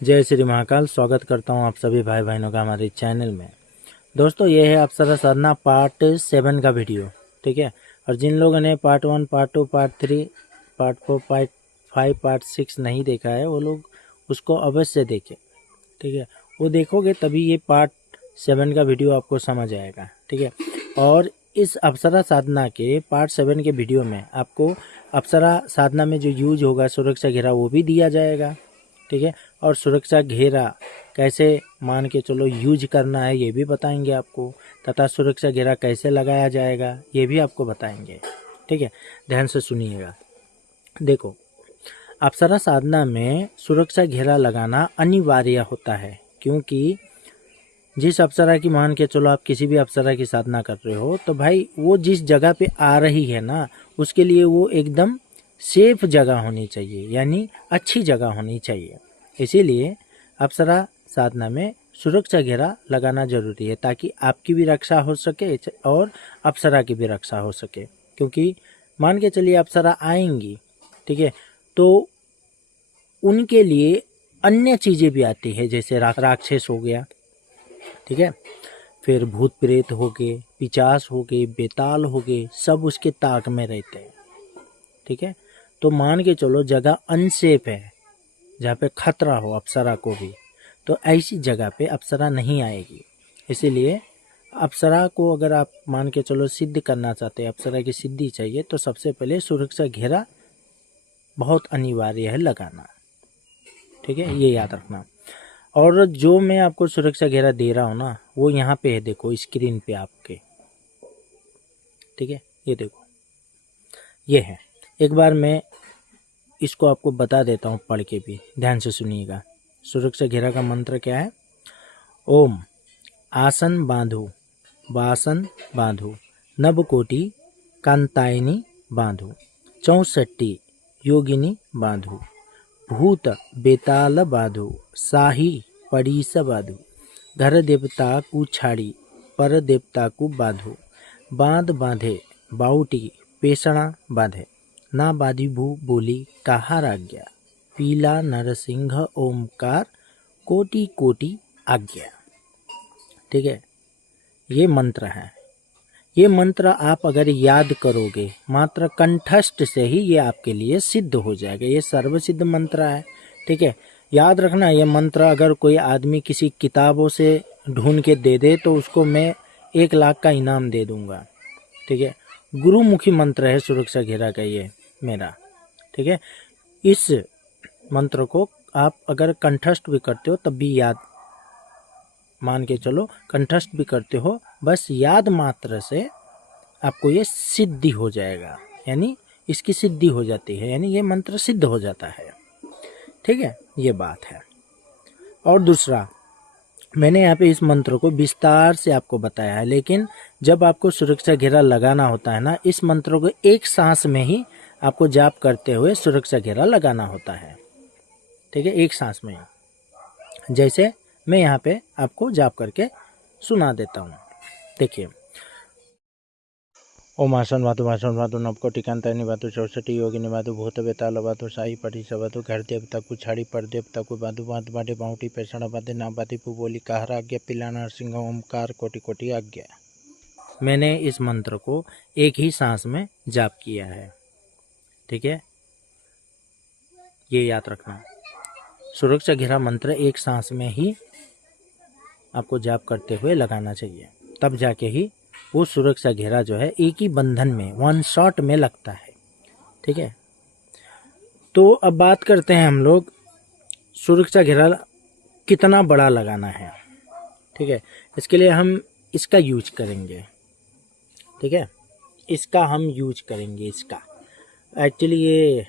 जय श्री महाकाल। स्वागत करता हूं आप सभी भाई बहनों का हमारे चैनल में। दोस्तों, ये है अप्सरा साधना पार्ट 7 का वीडियो, ठीक है। और जिन लोगों ने part 1, part 2, part 3, part 4, part 5, part 6 नहीं देखा है, वो लोग उसको अवश्य देखें, ठीक है। वो देखोगे तभी ये पार्ट 7 का वीडियो आपको समझ आएगा, ठीक है। और इस अप्सरा साधना के पार्ट 7 के वीडियो में आपको अप्सरा साधना में जो यूज होगा सुरक्षा घेरा वो भी दिया जाएगा, ठीक है। और सुरक्षा घेरा कैसे मान के चलो यूज करना है ये भी बताएंगे आपको, तथा सुरक्षा घेरा कैसे लगाया जाएगा ये भी आपको बताएंगे, ठीक है। ध्यान से सुनिएगा। देखो, अप्सरा साधना में सुरक्षा घेरा लगाना अनिवार्य होता है, क्योंकि जिस अप्सरा की मान के चलो आप किसी भी अप्सरा की साधना कर रहे हो तो भाई वो जिस जगह पे आ रही है ना, उसके लिए वो एकदम सेफ जगह होनी चाहिए, यानी अच्छी जगह होनी चाहिए। इसीलिए अप्सरा साधना में सुरक्षा घेरा लगाना जरूरी है, ताकि आपकी भी रक्षा हो सके और अप्सरा की भी रक्षा हो सके। क्योंकि मान के चलिए अप्सरा आएंगी, ठीक है, तो उनके लिए अन्य चीज़ें भी आती है, जैसे राक्षस हो गया, ठीक है, फिर भूत प्रेत हो गए, पिचास हो गए, बेताल हो गए, सब उसके ताक में रहते हैं, ठीक है। तो मान के चलो जगह अनसेफ है, जहाँ पे खतरा हो अप्सरा को भी, तो ऐसी जगह पे अप्सरा नहीं आएगी। इसीलिए अप्सरा को अगर आप मान के चलो सिद्ध करना चाहते हैं, अप्सरा की सिद्धि चाहिए, तो सबसे पहले सुरक्षा घेरा बहुत अनिवार्य है लगाना, ठीक है, ये याद रखना। और जो मैं आपको सुरक्षा घेरा दे रहा हूँ ना, वो यहाँ पे है, देखो स्क्रीन पे आपके, ठीक है, ये देखो, ये है। एक बार मैं इसको आपको बता देता हूँ पढ़ के भी, ध्यान से सुनिएगा। सुरक्षा घेरा का मंत्र क्या है? ओम आसन बांधो, बासन बांधो, नवकोटि कांतायनी बांधो, 64 योगिनी बांधो, भूत बेताल बांधो, साही पड़ीस बांधो, घर देवता को छाड़ी पर देवता को बांधो, बांध बांधे बाउटी पेशणा बांधे, ना बाधी भू बोली कहा आज्ञा, पीला नरसिंह ओमकार कोटि कोटि आज्ञा, ठीक है। ये मंत्र है। ये मंत्र आप अगर याद करोगे मात्र कंठस्थ से ही ये आपके लिए सिद्ध हो जाएगा। ये सर्वसिद्ध मंत्र है, ठीक है। याद रखना, ये मंत्र अगर कोई आदमी किसी किताबों से ढूंढ के दे दे तो उसको मैं 1 लाख का इनाम दे दूंगा, ठीक है। गुरुमुखी मंत्र है सुरक्षा घेरा का ये मेरा, ठीक है। इस मंत्र को आप अगर कंठस्थ भी करते हो तब भी याद मान के चलो, कंठस्थ भी करते हो, बस याद मात्र से आपको ये सिद्धि हो जाएगा, यानी इसकी सिद्धि हो जाती है, यानी ये मंत्र सिद्ध हो जाता है, ठीक है, ये बात है। और दूसरा, मैंने यहाँ पे इस मंत्र को विस्तार से आपको बताया है, लेकिन जब आपको सुरक्षा घेरा लगाना होता है ना, इस मंत्र को एक सांस में ही आपको जाप करते हुए सुरक्षा घेरा लगाना होता है, ठीक है, एक सांस में। जैसे मैं यहाँ पे आपको जाप करके सुना देता हूँ, देखिए। ओम आसन वातु नवकोटि कांतायनी वातु 64 योगिनी वातु भूत बेताल वातु साई पटी सवातु घर देवता को छाड़ी पर देवता को बाधु बांध बांधे बाउटी पेशण बाधे ना बाधी पु बोली कहरा आज्ञा, पिला नरसिंह ओमकार कोटि कोटि आज्ञा। मैंने इस मंत्र को एक ही सांस में जाप किया है, ठीक है, ये याद रखना। सुरक्षा घेरा मंत्र एक सांस में ही आपको जाप करते हुए लगाना चाहिए, तब जाके ही वो सुरक्षा घेरा जो है एक ही बंधन में 1 शॉट में लगता है, ठीक है। तो अब बात करते हैं हम लोग सुरक्षा घेरा कितना बड़ा लगाना है, ठीक है। इसके लिए हम इसका यूज करेंगे, ठीक है, इसका हम यूज करेंगे। इसका एक्चुअली ये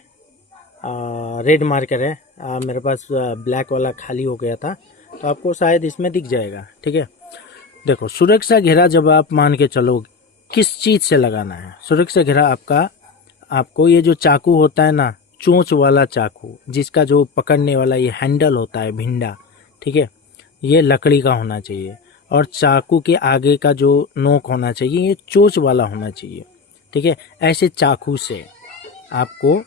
रेड मार्कर है, मेरे पास ब्लैक वाला खाली हो गया था, तो आपको शायद इसमें दिख जाएगा, ठीक है। देखो, सुरक्षा घेरा जब आप मान के चलो किस चीज़ से लगाना है, सुरक्षा घेरा आपको ये जो चाकू होता है ना, चोंच वाला चाकू, जिसका जो पकड़ने वाला ये हैंडल होता है, भिंडा, ठीक है, ये लकड़ी का होना चाहिए। और चाकू के आगे का जो नोक होना चाहिए ये चोंच वाला होना चाहिए, ठीक है। ऐसे चाकू से आपको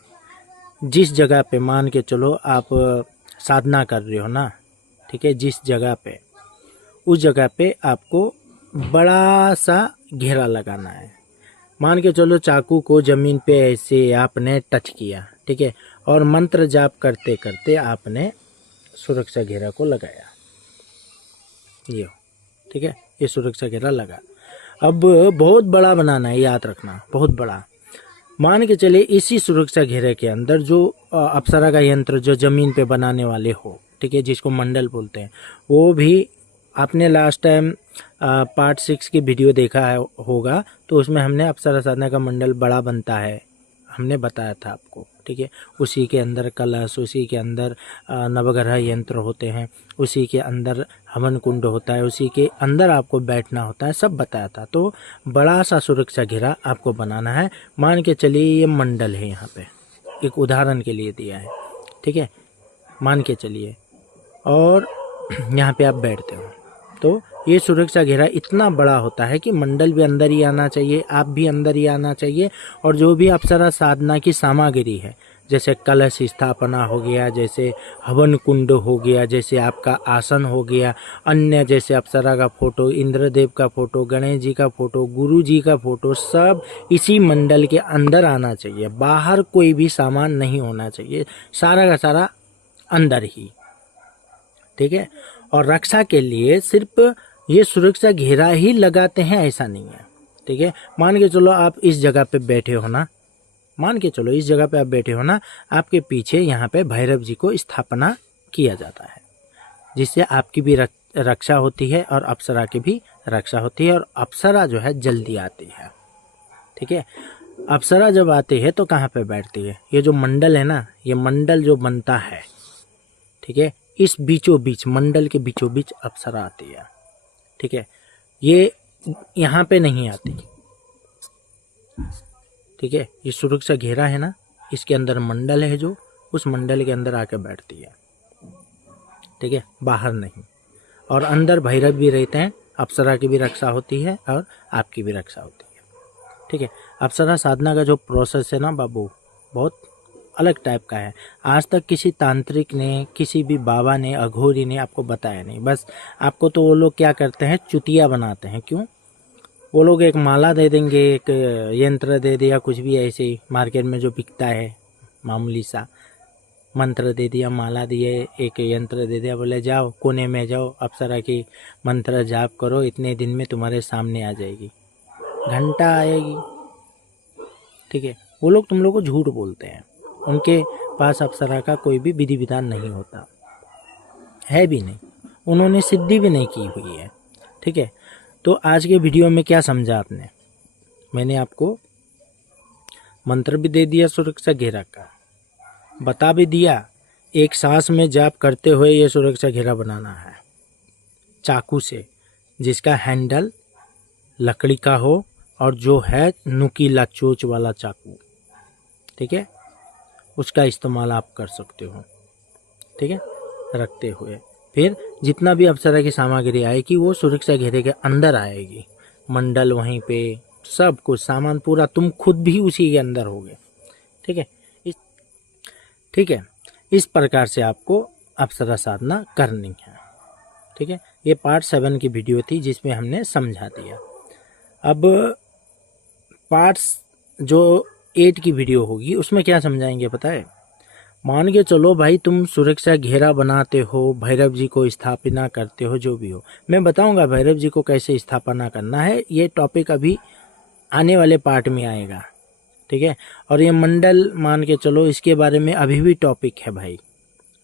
जिस जगह पे मान के चलो आप साधना कर रहे हो ना, ठीक है, जिस जगह पे, उस जगह पे आपको बड़ा सा घेरा लगाना है। मान के चलो चाकू को जमीन पे ऐसे आपने टच किया, ठीक है, और मंत्र जाप करते करते आपने सुरक्षा घेरा को लगाया, ये ठीक है, ये सुरक्षा घेरा लगा। अब बहुत बड़ा बनाना है, याद रखना, बहुत बड़ा। मान के चले इसी सुरक्षा घेरे के अंदर जो अप्सरा का यंत्र जो जमीन पे बनाने वाले हो, ठीक है, जिसको मंडल बोलते हैं, वो भी आपने लास्ट टाइम पार्ट 6 की वीडियो देखा है होगा, तो उसमें हमने अप्सरा साधना का मंडल बड़ा बनता है, हमने बताया था आपको, ठीक है। उसी के अंदर कलश, उसी के अंदर नवग्रह यंत्र होते हैं, उसी के अंदर हवन कुंड होता है, उसी के अंदर आपको बैठना होता है, सब बताया था। तो बड़ा सा सुरक्षा घेरा आपको बनाना है। मान के चलिए ये मंडल है, यहाँ पे एक उदाहरण के लिए दिया है, ठीक है, मान के चलिए, और यहाँ पे आप बैठते हो, तो ये सुरक्षा घेरा इतना बड़ा होता है कि मंडल भी अंदर ही आना चाहिए, आप भी अंदर ही आना चाहिए, और जो भी अप्सरा साधना की सामग्री है, जैसे कलश स्थापना हो गया, जैसे हवन कुंड हो गया, जैसे आपका आसन हो गया, अन्य जैसे अप्सरा का फोटो, इंद्रदेव का फोटो, गणेश जी का फोटो, गुरु जी का फोटो, सब इसी मंडल के अंदर आना चाहिए। बाहर कोई भी सामान नहीं होना चाहिए, सारा का सारा अंदर ही, ठीक है। और रक्षा के लिए सिर्फ ये सुरक्षा घेरा ही लगाते हैं ऐसा नहीं है, ठीक है। मान के चलो आप इस जगह पे बैठे हो ना, मान के चलो इस जगह पे आप बैठे हो ना, आपके पीछे यहाँ पे भैरव जी को स्थापना किया जाता है, जिससे आपकी भी रक्षा होती है और अप्सरा की भी रक्षा होती है, और अप्सरा जो है जल्दी आती है, ठीक है। अप्सरा जब आती है तो कहाँ पे बैठती है, ये जो मंडल है ना, ये मंडल जो बनता है, ठीक है, इस बीचों बीच, मंडल के बीचों बीच अप्सरा आती है, ठीक है। ये यहाँ पे नहीं आती, ठीक है। ये सुरक्षा घेरा है ना, इसके अंदर मंडल है, जो उस मंडल के अंदर आके बैठती है, ठीक है, बाहर नहीं। और अंदर भैरव भी रहते हैं, अप्सरा की भी रक्षा होती है और आपकी भी रक्षा होती है, ठीक है। अप्सरा साधना का जो प्रोसेस है ना बाबू, बहुत अलग टाइप का है। आज तक किसी तांत्रिक ने, किसी भी बाबा ने, अघोरी ने आपको बताया नहीं। बस आपको तो वो लोग क्या करते हैं, चुतिया बनाते हैं। क्यों? वो लोग एक माला दे देंगे, एक यंत्र दे दिया, कुछ भी ऐसे ही मार्केट में जो बिकता है मामूली सा, मंत्र दे दिया, माला दिए, एक यंत्र दे दिया, बोले जाओ कोने में जाओ, अप्सरा की मंत्र जाप करो, इतने दिन में तुम्हारे सामने आ जाएगी, घंटा आएगी, ठीक है। वो लोग तुम लोग को झूठ बोलते हैं, उनके पास अप्सरा का कोई भी विधि विधान नहीं होता है, भी नहीं, उन्होंने सिद्धि भी नहीं की हुई है, ठीक है। तो आज के वीडियो में क्या समझा आपने, मैंने आपको मंत्र भी दे दिया, सुरक्षा घेरा का बता भी दिया, एक सांस में जाप करते हुए ये सुरक्षा घेरा बनाना है चाकू से, जिसका हैंडल लकड़ी का हो और जो है नुकीला चोंच वाला चाकू, ठीक है, उसका इस्तेमाल आप कर सकते हो, ठीक है, रखते हुए। फिर जितना भी अप्सरा की सामग्री आएगी वो सुरक्षा घेरे के अंदर आएगी, मंडल वहीं पे, सब कुछ सामान पूरा, तुम खुद भी उसी के अंदर होगे, ठीक है। ठीक है, इस प्रकार से आपको अप्सरा साधना करनी है, ठीक है। ये पार्ट 7 की वीडियो थी जिसमें हमने समझा दिया। अब पार्ट्स जो 8 की वीडियो होगी उसमें क्या समझाएंगे पता है। मान के चलो भाई तुम सुरक्षा घेरा बनाते हो, भैरव जी को स्थापना करते हो, जो भी हो, मैं बताऊंगा भैरव जी को कैसे स्थापना करना है। ये टॉपिक अभी आने वाले पार्ट में आएगा, ठीक है। और ये मंडल मान के चलो, इसके बारे में अभी भी टॉपिक है भाई,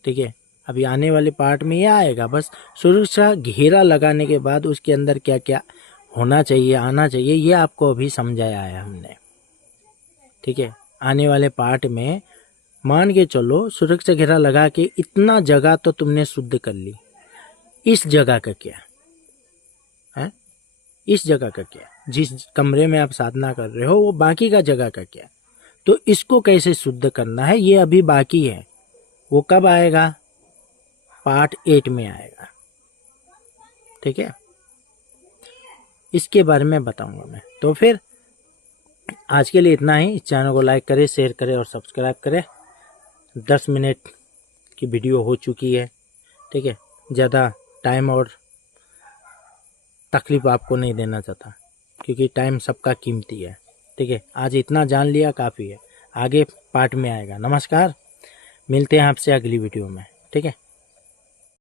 ठीक है, अभी आने वाले पार्ट में ये आएगा। बस सुरक्षा घेरा लगाने के बाद उसके अंदर क्या क्या होना चाहिए, आना चाहिए, ये आपको अभी समझाया है हमने, ठीक है। आने वाले पार्ट में मान के चलो सुरक्षा घेरा लगा के इतना जगह तो तुमने शुद्ध कर ली, इस जगह का क्या है, इस जगह का क्या, जिस कमरे में आप साधना कर रहे हो वो बाकी का जगह का क्या, तो इसको कैसे शुद्ध करना है ये अभी बाकी है। वो कब आएगा, पार्ट 8 में आएगा, ठीक है, इसके बारे में बताऊंगा मैं। तो फिर आज के लिए इतना ही। इस चैनल को लाइक करें, शेयर करें और सब्सक्राइब करें। 10 मिनट की वीडियो हो चुकी है, ठीक है। ज़्यादा टाइम और तकलीफ़ आपको नहीं देना चाहता, क्योंकि टाइम सबका कीमती है, ठीक है। आज इतना जान लिया काफ़ी है, आगे पार्ट में आएगा। नमस्कार, मिलते हैं आपसे अगली वीडियो में, ठीक है।